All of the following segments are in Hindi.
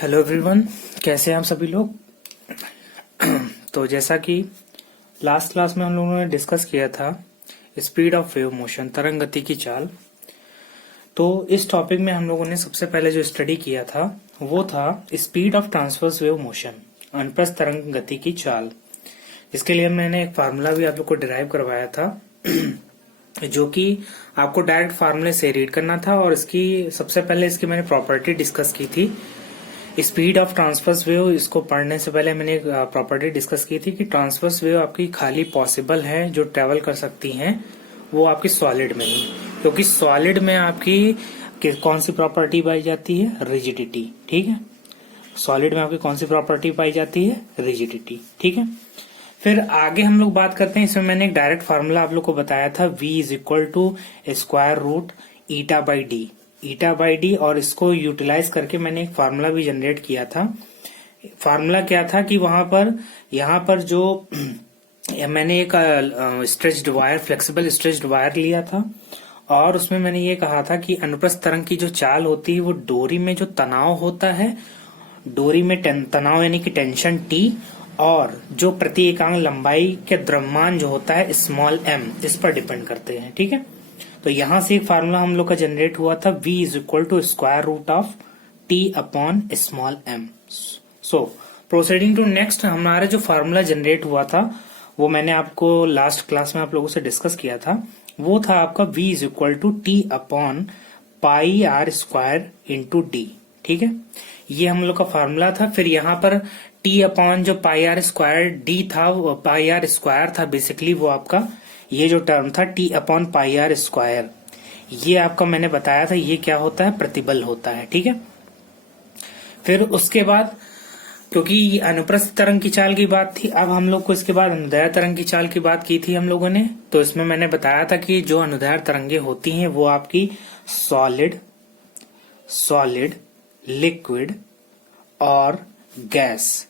हेलो एवरीवन, कैसे हैं आप सभी लोग। तो जैसा कि लास्ट क्लास में हम लोगों ने डिस्कस किया था स्पीड ऑफ वेव मोशन, तरंग गति की चाल। तो इस टॉपिक में हम लोगों ने सबसे पहले जो स्टडी किया था वो था speed of transverse wave motion, अनुप्रस्थ तरंग गति की चाल। इसके लिए मैंने एक फार्मूला भी आप लोग को डिराइव करवाया था जो कि आपको डायरेक्ट फार्मूले से रीड करना था, और इसकी सबसे पहले इसकी मैंने प्रॉपर्टी डिस्कस की थी। स्पीड ऑफ ट्रांसवर्स वेव, इसको पढ़ने से पहले मैंने एक प्रॉपर्टी डिस्कस की थी कि ट्रांसवर्स वेव आपकी खाली पॉसिबल है जो ट्रेवल कर सकती हैं वो आपकी सॉलिड में ही, क्योंकि सॉलिड में आपकी कौन सी प्रॉपर्टी पाई जाती है, रिजिडिटी। ठीक है, सॉलिड में आपकी कौन सी प्रॉपर्टी पाई जाती है, रिजिडिटी। ठीक है, फिर आगे हम लोग बात करते हैं। इसमें मैंने एक डायरेक्ट फार्मूला आप लोग को बताया था, v is equal to square root eta by d, और इसको यूटिलाइज करके मैंने एक फार्मूला भी जनरेट किया था। फार्मूला क्या था कि यहाँ पर जो मैंने एक stretched wire, flexible stretched wire लिया था, और उसमें मैंने ये कहा था कि अनुप्रस्थ तरंग की जो चाल होती है वो डोरी में जो तनाव होता है, डोरी में तनाव यानी कि टेंशन T, और जो प्रति एकांक लंबाई के द्रव्यमान जो होता है स्मॉल m, इस पर डिपेंड करते हैं। ठीक है, तो यहां से एक फार्मूला हम लोग का जनरेट हुआ था, v is equal to square root of T upon small m। So proceeding to next, हमारा जो फार्मूला जनरेट हुआ था वो मैंने आपको लास्ट क्लास में आप लोगों से डिस्कस किया था। वो था आपका v is equal to T upon pi r square into d. ठीक है, ये हम लोग का फार्मूला था। फिर यहाँ पर T अपॉन जो पाई आर स्क्वायर डी था, पाई आर स्क्वायर था बेसिकली, वो आपका ये जो टर्म था T upon pi r square, ये आपका मैंने बताया था ये क्या होता है, प्रतिबल होता है। ठीक है, फिर उसके बाद क्योंकि अनुप्रस्थ तरंग की चाल की बात थी, अब हम लोग को इसके बाद अनुदैर्घ्य तरंग की चाल की बात की थी हम लोगों ने। तो इसमें मैंने बताया था कि जो अनुदैर्घ्य तरंगे होती हैं वो आपकी सॉलिड, लिक्विड और गैस,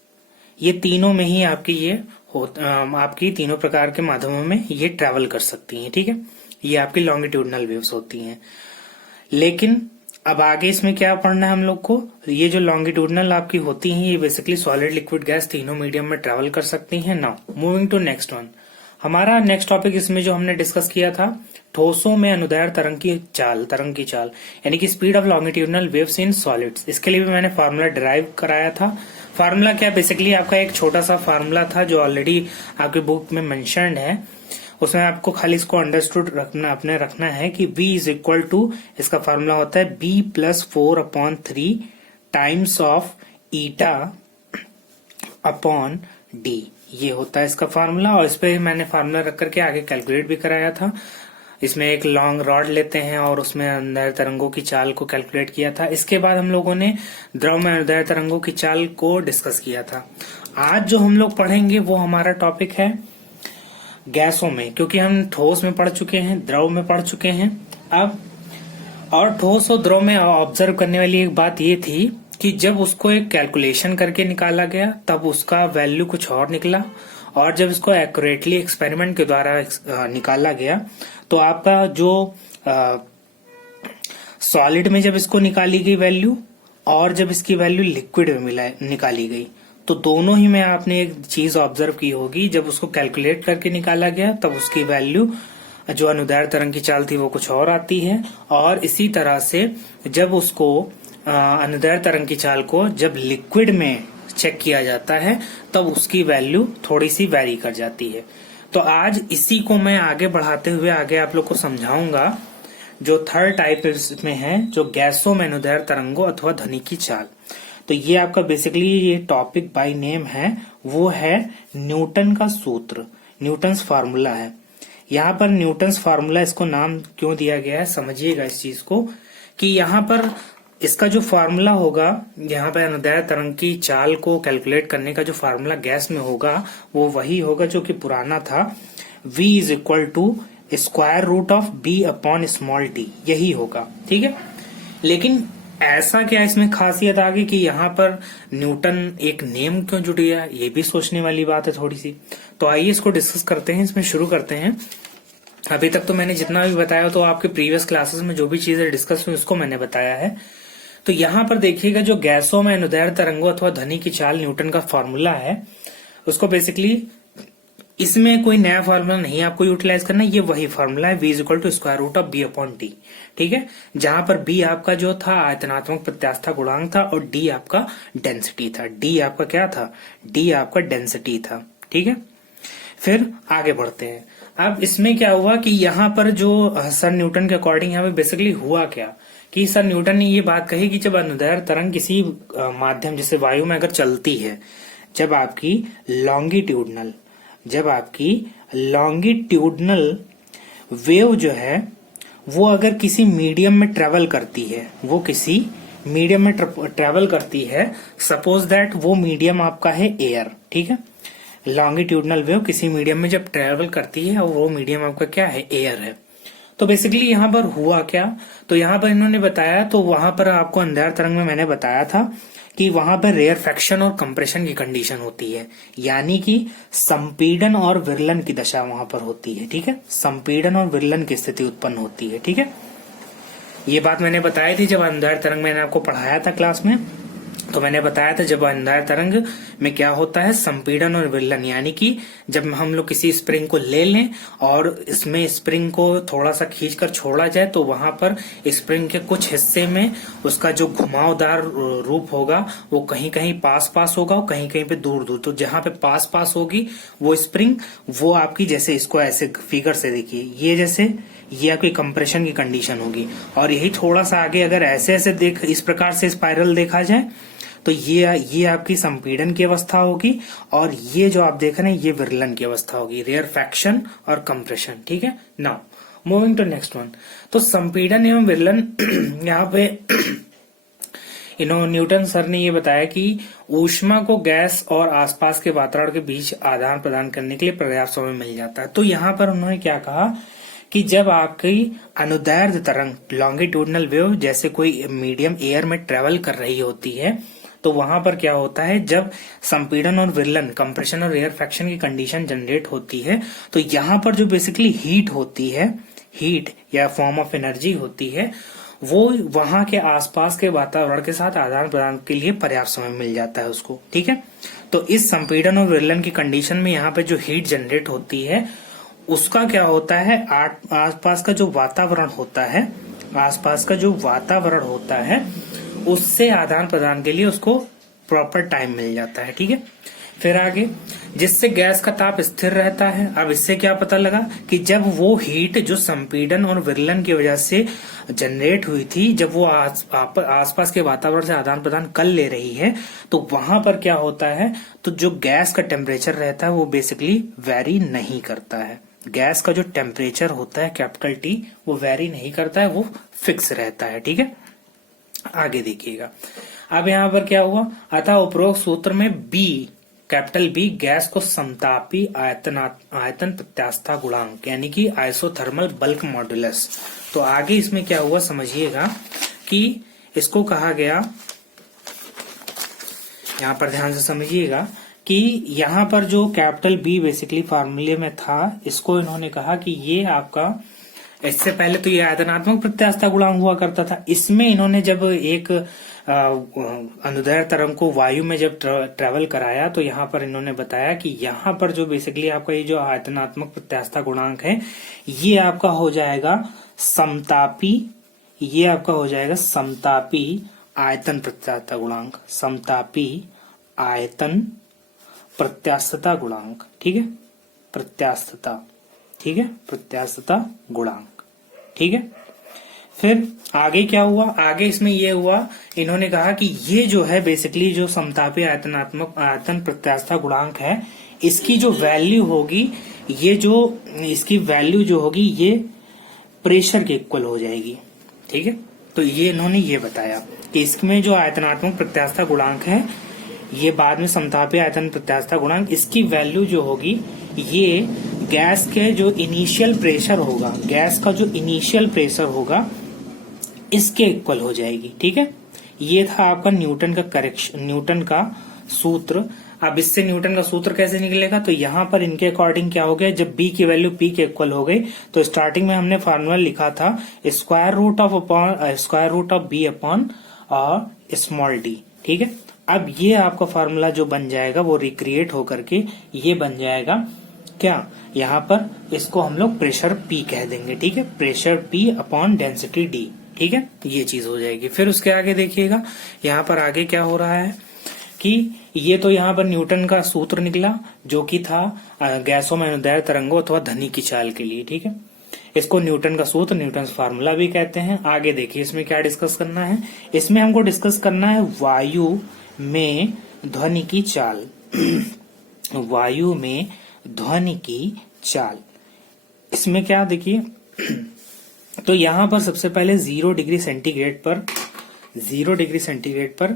ये तीनों में ही आपकी तीनों प्रकार के माध्यमों में ये ट्रेवल कर सकती हैं। ठीक है, ये आपकी लॉन्गिट्यूडनल वेव्स होती हैं। लेकिन अब आगे इसमें क्या पढ़ना है हम लोग को, ये जो लॉन्गिट्यूडनल आपकी होती हैं ये बेसिकली सॉलिड, लिक्विड, गैस तीनों मीडियम में ट्रेवल कर सकती हैं। Now moving to next one, हमारा नेक्स्ट टॉपिक इसमें जो हमने डिस्कस किया था, ठोसों में अनुदैर्घ्य तरंग की चाल यानी कि speed of longitudinal waves in solids. इसके लिए भी मैंने फार्मूला डिराइव कराया था। फार्मूला क्या, बेसिकली आपका एक छोटा सा फार्मूला था जो ऑलरेडी आपकी बुक में मेंशन्ड है। उसमें आपको खाली इसको अंडरस्टूड रखना है कि v इज इक्वल टू, इसका फार्मूला होता है b plus 4/3 times of eta upon D, ये होता है इसका फार्मूला। और इस पे मैंने फार्मूला रख करके आगे कैलकुलेट भी कराया था। इसमें एक लॉन्ग रॉड लेते हैं और उसमें अनुदैर्घ्य तरंगों की चाल को कैलकुलेट किया था। इसके बाद हम लोगों ने द्रव में अनुदैर्घ्य तरंगों की चाल को डिस्कस किया था। आज जो हम लोग पढ़ेंगे वो हमारा टॉपिक है गैसों में, क्योंकि हम ठोस में पढ़ चुके हैं, द्रव में पढ़ चुके हैं अब। और ठोस और द्रव में ऑब्जर्व करने वाली एक बात ये थी कि जब उसको एक कैलकुलेशन करके निकाला गया तब उसका वैल्यू कुछ और निकला, और जब इसको एक्यूरेटली एक्सपेरिमेंट के द्वारा निकाला गया तो आपका जो सॉलिड में जब इसको निकाली गई वैल्यू, और जब इसकी वैल्यू लिक्विड में निकाली गई, तो दोनों ही में आपने एक चीज ऑब्जर्व की होगी, जब उसको कैलकुलेट करके निकाला गया तब उसकी वैल्यू जो अनुदैर्घ्य तरंग की चाल थी वो कुछ और आती है, और इसी तरह से जब उसको अनुदैर्घ्य तरंग की चाल को जब लिक्विड में चेक किया जाता है तब उसकी वैल्यू थोड़ी सी वेरी कर जाती है। तो आज इसी को मैं आगे बढ़ाते हुए आगे आप लोग को समझाऊंगा। जो थर्ड टाइप में है, जो गैसों में अनुदैर्घ्य तरंगों अथवा ध्वनि की चाल, तो ये आपका बेसिकली ये टॉपिक बाय नेम है, वो है न्यूटन का सूत्र, न्यूटन्स फार्मूला है। यहाँ पर न्यूटन्स फार्मूला इसको नाम क्यों दिया गया है, समझिएगा इस चीज को, कि यहाँ पर इसका जो फार्मूला होगा, यहाँ पे अनुदैर्घ्य तरंग की चाल को कैलकुलेट करने का जो फार्मूला गैस में होगा वो वही होगा जो कि पुराना था, v is equal to square root of b upon small t, यही होगा। ठीक है, लेकिन ऐसा क्या इसमें खासियत आ गई कि यहाँ पर न्यूटन एक नेम क्यों जुड़ गया, ये भी सोचने वाली बात है थोड़ी सी। तो आइए इसको डिस्कस करते हैं, इसमें शुरू करते हैं। अभी तक तो मैंने जितना भी बताया तो आपके प्रीवियस क्लासेस में जो भी चीजें डिस्कस हुई उसको मैंने बताया है। तो यहाँ पर देखिएगा जो गैसों में अनुदैर्ध्य तरंगों अथवा ध्वनि की चाल न्यूटन का फॉर्मूला है, उसको बेसिकली इसमें कोई नया फॉर्मूला नहीं आपको यूटिलाइज करना, ये वही फॉर्मूला है, v equal to square root of B upon T. ठीक है, जहां पर b आपका जो था आयतनात्मक प्रत्यास्थता गुणांक था और d आपका डेंसिटी था। d आपका क्या था? d आपका डेंसिटी था। ठीक है, फिर आगे बढ़ते हैं। अब इसमें क्या हुआ कि यहाँ पर जो सर न्यूटन के अकॉर्डिंग यहाँ पे बेसिकली हुआ क्या कि सर न्यूटन ने ये बात कही कि जब अनुदैर्ध्य तरंग किसी माध्यम जैसे वायु में अगर चलती है, जब आपकी लॉन्गिट्यूडनल वेव जो है वो अगर किसी मीडियम में ट्रेवल करती है, सपोज दैट वो मीडियम आपका है एयर। ठीक है, लॉन्गिट्यूडनल वेव किसी मीडियम में जब ट्रेवल करती है और वो मीडियम आपका क्या है? एयर है। तो बेसिकली यहाँ पर हुआ क्या, तो यहाँ पर इन्होंने बताया, तो वहां पर आपको अनुदैर्ध्य तरंग में मैंने बताया था कि वहां पर रेयरफैक्शन और कंप्रेशन की कंडीशन होती है, यानी कि संपीड़न और विरलन की दशा वहां पर होती है। ठीक है, संपीड़न और विरलन की स्थिति उत्पन्न होती है। ठीक है, ये बात मैंने बताई थी जब अनुदैर्ध्य तरंग मैंने आपको पढ़ाया था क्लास में। तो मैंने बताया था जब अनुदैर्ध्य तरंग में क्या होता है, संपीड़न और विरलन, यानी कि जब हम लोग किसी स्प्रिंग को ले लें और इसमें स्प्रिंग को थोड़ा सा खींचकर छोड़ा जाए तो वहां पर स्प्रिंग के कुछ हिस्से में उसका जो घुमावदार रूप होगा वो कहीं कहीं पास होगा और कहीं कहीं पे दूर दूर। तो जहां पे पास होगी वो स्प्रिंग, वो आपकी, जैसे इसको ऐसे फिगर से देखिए, ये जैसे ये आपकी कंप्रेशन की कंडीशन होगी, और यही थोड़ा सा आगे अगर ऐसे इस प्रकार से स्पाइरल देखा जाए तो ये आपकी संपीड़न की अवस्था होगी, और ये जो आप देख रहे हैं ये विरलन की अवस्था होगी, रेयरफैक्शन और कंप्रेशन। ठीक है, now moving to next one. तो संपीड़न एवं विरलन यहाँ पे न्यूटन सर ने ये बताया कि ऊष्मा को गैस और आसपास के वातावरण के बीच आदान प्रदान करने के लिए पर्याप्त समय मिल जाता है। तो यहाँ पर उन्होंने क्या कहा कि जब आपकी अनुदैर्ध्य तरंग लॉन्गिट्यूडनल वेव जैसे कोई मीडियम एयर में ट्रेवल कर रही होती है, तो वहां पर क्या होता है, जब संपीड़न और विरलन, कंप्रेशन और रेयरफैक्शन की कंडीशन जनरेट होती है, तो यहाँ पर जो बेसिकली हीट होती है, हीट या फॉर्म ऑफ एनर्जी होती है, वो वहां के आसपास के वातावरण के साथ आदान प्रदान के लिए पर्याप्त समय मिल जाता है उसको। ठीक है, तो इस संपीड़न और विरलन की कंडीशन में यहाँ पे जो हीट जनरेट होती है उसका क्या होता है, आसपास का जो वातावरण होता है उससे आदान प्रदान के लिए उसको प्रॉपर टाइम मिल जाता है। ठीक है, फिर आगे, जिससे गैस का ताप स्थिर रहता है। अब इससे क्या पता लगा कि जब वो हीट जो संपीड़न और विरलन की वजह से जनरेट हुई थी, जब वो आसपास के वातावरण से आदान प्रदान कर ले रही है, तो वहां पर क्या होता है, तो जो गैस का टेम्परेचर रहता है वो बेसिकली वेरी नहीं करता है। गैस का जो टेम्परेचर होता है कैपिटल T, वो वेरी नहीं करता है, वो फिक्स रहता है। ठीक है, आगे देखिएगा। अब यहाँ पर क्या हुआ, अतः उपरोक्त सूत्र में कैपिटल B गैस को समतापी आयतन प्रत्यास्थता गुणांक यानी कि आइसोथर्मल बल्क मॉडुलस। तो आगे इसमें क्या हुआ समझिएगा कि इसको कहा गया, यहाँ पर ध्यान से समझिएगा कि यहाँ पर जो कैपिटल B बेसिकली फार्मूले में था, इसको इन्होंने कहा कि ये आपका, इससे पहले तो ये आयतनात्मक प्रत्यास्थता गुणांक हुआ करता था। इसमें इन्होंने जब एक अनुदैर्ध्य तरंग को वायु में जब ट्रेवल कराया, तो यहाँ पर इन्होंने बताया कि यहाँ पर जो बेसिकली आपका ये जो आयतनात्मक प्रत्यास्थता गुणांक है, ये आपका हो जाएगा समतापी, ये आपका हो जाएगा समतापी आयतन प्रत्यास्थता गुणांक, समतापी आयतन प्रत्यास्थता गुणांक। ठीक है, प्रत्यास्थता, ठीक है, प्रत्यास्थता गुणांक। ठीक है, फिर आगे क्या हुआ, आगे इसमें ये हुआ, इन्होंने कहा कि ये जो है बेसिकली जो समतापी आयतन प्रत्यास्थता गुणांक है, इसकी जो वैल्यू होगी, इसकी वैल्यू जो होगी ये प्रेशर के इक्वल हो जाएगी। ठीक है, तो ये इन्होंने ये बताया कि इसमें जो आयतनात्मक प्रत्यास्थता गुणांक है, ये बाद में समतापी आयतन प्रत्यास्थता गुणांक, इसकी वैल्यू जो होगी ये गैस के जो इनिशियल प्रेशर होगा, गैस का जो इनिशियल प्रेशर होगा इसके इक्वल हो जाएगी। ठीक है, ये था आपका न्यूटन का सूत्र। अब इससे न्यूटन का सूत्र कैसे निकलेगा, तो यहाँ पर इनके अकॉर्डिंग क्या हो गया, जब B की वैल्यू P के इक्वल हो गई, तो स्टार्टिंग में हमने फार्मूला लिखा था square root of B upon और स्मॉल डी। ठीक है, अब ये आपका फार्मूला जो बन जाएगा वो रिक्रिएट होकर के ये बन जाएगा क्या, यहाँ पर इसको हम लोग प्रेशर P कह देंगे। ठीक है, pressure P upon density D। ठीक है, ये चीज हो जाएगी। फिर उसके आगे देखिएगा, यहाँ पर आगे क्या हो रहा है कि ये तो यहाँ पर न्यूटन का सूत्र निकला जो कि था गैसों में अनुदैर्ध्य तरंगों अथवा ध्वनि की चाल के लिए। ठीक है, इसको न्यूटन का सूत्र, न्यूटन फार्मूला भी कहते हैं। आगे देखिए इसमें क्या डिस्कस करना है। इसमें हमको डिस्कस करना है वायु में ध्वनि की चाल। वायु में ध्वनि की चाल, इसमें क्या देखिए, तो यहां पर सबसे पहले 0 डिग्री सेंटीग्रेड पर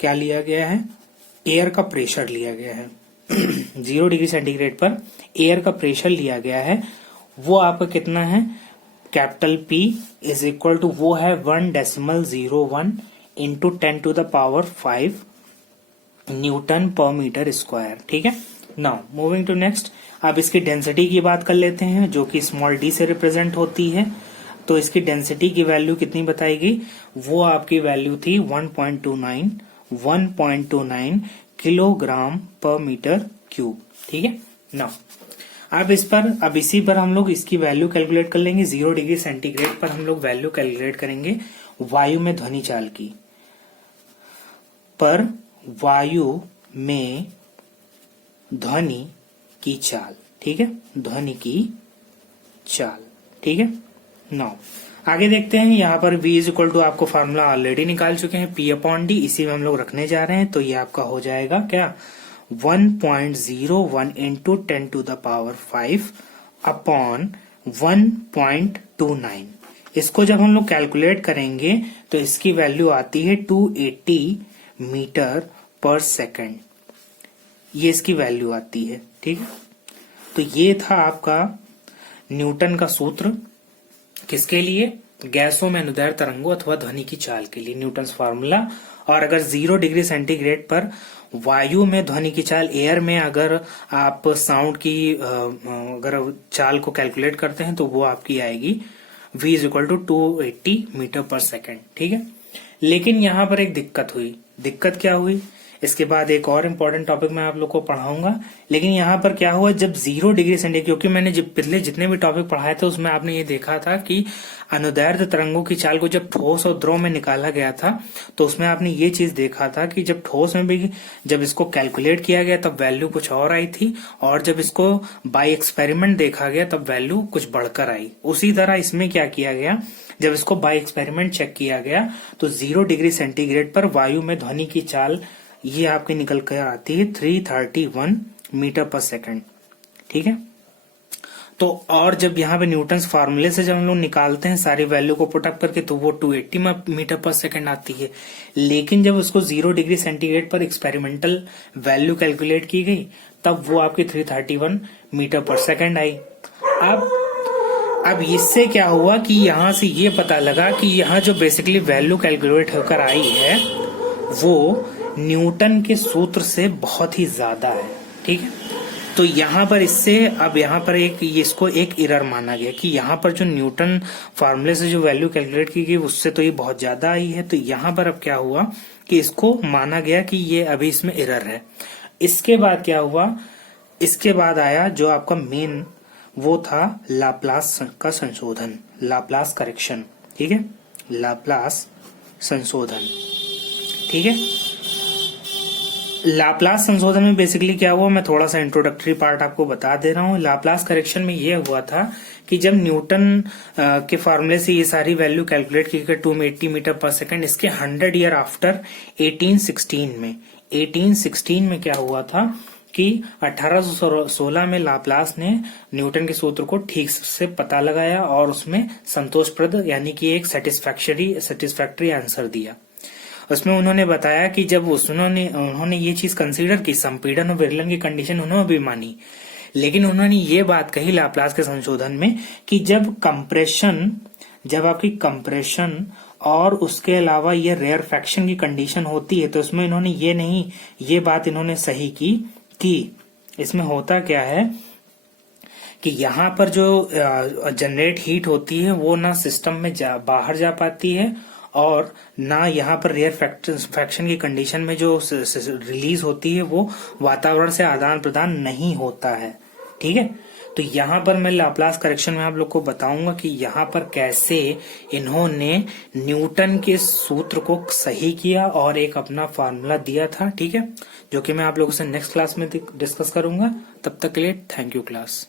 क्या लिया गया है, एयर का प्रेशर लिया गया है। 0 डिग्री सेंटीग्रेड पर एयर का प्रेशर लिया गया है। वो आपका कितना है, capital P is equal to वो है 1.01 into 10⁵ newton per metre square. ठीक है, नाउ मूविंग टू नेक्स्ट। अब इसकी डेंसिटी की बात कर लेते हैं जो कि स्मॉल d से रिप्रेजेंट होती है। तो इसकी डेंसिटी की वैल्यू कितनी बताई गई, वो आपकी वैल्यू थी 1.29 किलोग्राम पर मीटर क्यूब। ठीक है, नाउ अब इसी पर हम लोग इसकी वैल्यू कैलकुलेट कर लेंगे। 0 डिग्री सेंटीग्रेड पर हम लोग वैल्यू कैलकुलेट करेंगे वायु में ध्वनि चाल की। पर वायु में ध्वनि की चाल, ठीक है, ध्वनि की चाल। ठीक है, नाउ आगे देखते हैं। यहाँ पर V इज इक्वल टू आपको फार्मूला ऑलरेडी निकाल चुके हैं, P अपॉन D, इसी में हम लोग रखने जा रहे हैं। तो ये आपका हो जाएगा क्या, 1.01 इंटू 10⁵ अपॉन 1.29। इसको जब हम लोग कैलकुलेट करेंगे तो इसकी वैल्यू आती है 280 मीटर पर सेकंड, ये इसकी वैल्यू आती है। ठीक है, तो ये था आपका न्यूटन का सूत्र, किसके लिए, गैसों में अनुदैर्ध्य तरंगों अथवा ध्वनि की चाल के लिए, न्यूटन फार्मूला। और अगर 0 डिग्री सेंटीग्रेड पर वायु में ध्वनि की चाल, एयर में अगर आप साउंड की अगर चाल को कैलकुलेट करते हैं तो वो आपकी आएगी V is equal to 280 metre per second. ठीक है, लेकिन यहाँ पर एक दिक्कत हुई। दिक्कत क्या हुई, इसके बाद एक और इम्पोर्टेंट टॉपिक मैं आप लोग को पढ़ाऊंगा। लेकिन यहाँ पर क्या हुआ, जब 0 डिग्री सेंटीग्रेड, क्योंकि मैंने पिछले जितने भी टॉपिक पढ़ाए थे उसमें आपने ये देखा था कि अनुदैर्ध्य तरंगों की चाल को जब ठोस और द्रव में निकाला गया था तो उसमें आपने ये चीज देखा था कि जब ठोस में भी जब इसको कैलकुलेट किया गया तब वैल्यू कुछ और आई थी, और जब इसको बाय एक्सपेरिमेंट देखा गया तब वैल्यू कुछ बढ़कर आई। उसी तरह इसमें क्या किया गया, जब इसको बाय एक्सपेरिमेंट चेक किया गया तो 0 डिग्री सेंटीग्रेड पर वायु में ध्वनि की चाल ये आपकी निकल कर आती है 331 मीटर पर सेकंड। ठीक है, तो और जब यहाँ पे न्यूटन फार्मूले से जब हम लोग निकालते हैं सारी वैल्यू को पुटअप करके तो वो 280 मीटर पर सेकंड आती है। लेकिन जब उसको 0 डिग्री सेंटीग्रेड पर एक्सपेरिमेंटल वैल्यू कैलकुलेट की गई तब वो आपकी 331 मीटर पर सेकंड आई। अब इससे क्या हुआ कि यहाँ से ये पता लगा कि यहाँ जो बेसिकली वैल्यू कैलकुलेट होकर आई है वो न्यूटन के सूत्र से बहुत ही ज्यादा है। ठीक है, तो यहाँ पर इससे अब यहाँ पर इसको एक एरर माना गया कि यहाँ पर जो न्यूटन फार्मूले से जो वैल्यू कैलकुलेट की गई उससे तो ये बहुत ज्यादा आई है। तो यहाँ पर अब क्या हुआ कि इसको माना गया कि ये अभी इसमें एरर है। इसके बाद क्या हुआ, इसके बाद आया जो आपका मेन वो था लाप्लास का संशोधन, लाप्लास करेक्शन। ठीक है, लाप्लास संशोधन। ठीक है, लाप्लास संशोधन में बेसिकली क्या हुआ, मैं थोड़ा सा इंट्रोडक्टरी पार्ट आपको बता दे रहा हूँ। लाप्लास करेक्शन में ये हुआ था कि जब न्यूटन के फार्मूले से ये सारी वैल्यू कैलकुलेट की गई 280 मीटर पर सेकंड, इसके 100 ईयर आफ्टर 1816 में क्या हुआ था कि 1816 में लाप्लास ने न्यूटन के सूत्र को ठीक से पता लगाया और उसमें संतोषप्रद यानी कि एक सेटिस्फैक्टरी आंसर दिया। उसमें उन्होंने बताया कि जब उन्होंने ये चीज कंसीडर की, संपीड़न और विरलन की कंडीशन उन्होंने भी मानी, लेकिन उन्होंने ये बात कही लाप्लास के संशोधन में कि जब आपकी कंप्रेशन और उसके अलावा ये रेयरफैक्शन की कंडीशन होती है तो उसमें इन्होंने ये बात इन्होंने सही की कि इसमें होता क्या है कि यहाँ पर जो जनरेट हीट होती है वो ना सिस्टम में बाहर जा पाती है और ना यहाँ पर रेयर फ्रैक्शन की कंडीशन में जो रिलीज होती है वो वातावरण से आदान प्रदान नहीं होता है। ठीक है, तो यहाँ पर मैं लाप्लास करेक्शन में आप लोग को बताऊंगा कि यहाँ पर कैसे इन्होंने न्यूटन के सूत्र को सही किया और एक अपना फार्मूला दिया था। ठीक है, जो कि मैं आप लोगों से नेक्स्ट क्लास में डिस्कस करूंगा। तब तक के लिए थैंक यू क्लास।